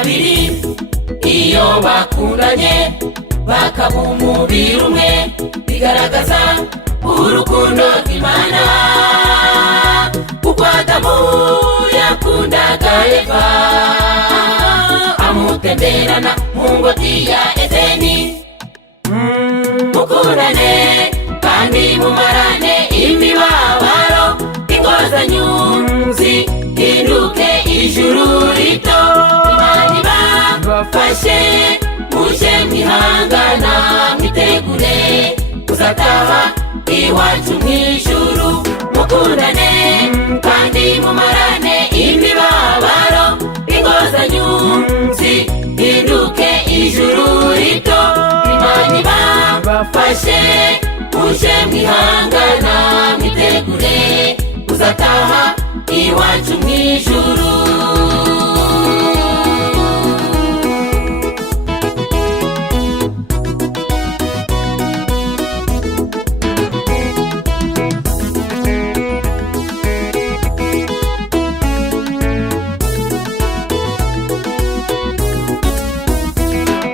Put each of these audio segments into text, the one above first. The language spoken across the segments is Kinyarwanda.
babiri iyo bakundanye bakaba umubiri umwe bigaragaza urukundo rw'Imana. Kuko Adamu yakundaga Eva amutemberana mu ngobyi ya Edeni. Mukundane kandi mumarane imibabaro, ingo zanyu zihinduke ijuru rito. Imana ibafashe muje mwihangana mwitegure kuzataha iwacu mw'ijuru. Mukundane kandi mumarane imibabaro, ingo zanyu zihinduke ijuru rito. Imana ibafashe muje mwihangana mwitegure kuzataha iwacu mw'ijuru.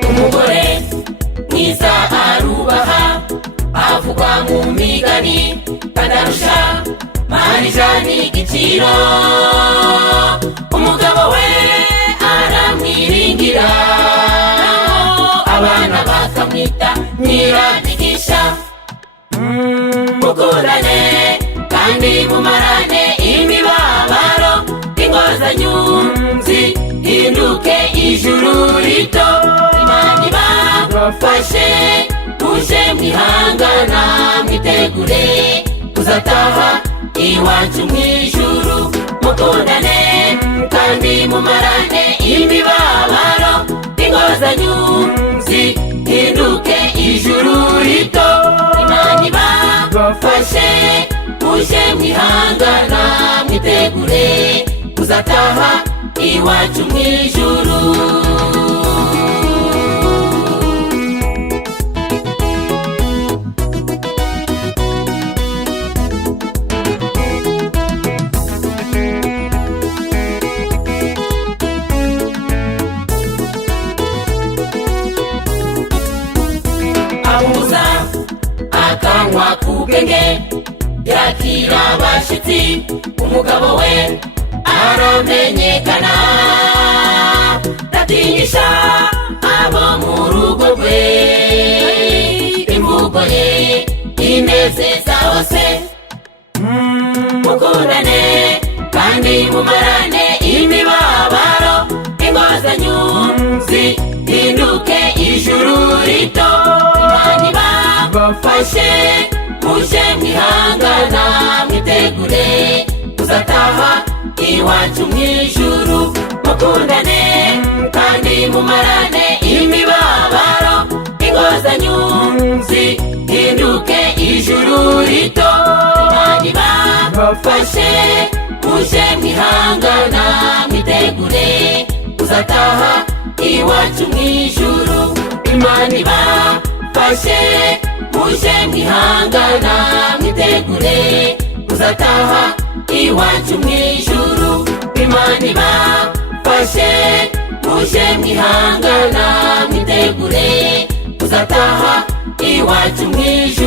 Umugore mwiza arubaha avugwa mu migani kandi arusha Marijani igiciro. Umugabo we aramwiringira abana bakamwita nyiramigisha. Mukundane kandi mumarane imibabaro, ingo zanyu zihinduke ijuru rito. Imana ibafashe muje mwihangana mwitegure kuzataha iwacu mw'ijuru. Mukundane kandi mumarane imibabaro, ingo zanyu zihinduke ijuru rito. Imana ibafashe muje mwihangana mwitegure kuzataha iwacu mw'ijuru. Ahuza akanywa kubwenge yakira abashitsi, umugabo we aramenyekana. Ndatinyisha abo mu rugo rwe, imvugo ye inezeza hose. Mukundane kandi mumarane imibabaro, ingo zanyu zihinduke ijuru rito. Imana ibafashe muje mwihangana mwitegure kuzataha iwacu mw'ijuru. Mukundane kandi mumarane imibabaro, ingo zanyu zihinduke ijuru rito. Imana ibafashe muje mwihangana mwitegure kuzataha iwacu mw'ijuru. Imana ibafashe muje mwihangana mwitegure kuzataha iwacu mw'ijuru. Imana ibafashe muje mwihangana mwitegure kuzataha iwacu mw'ijuru.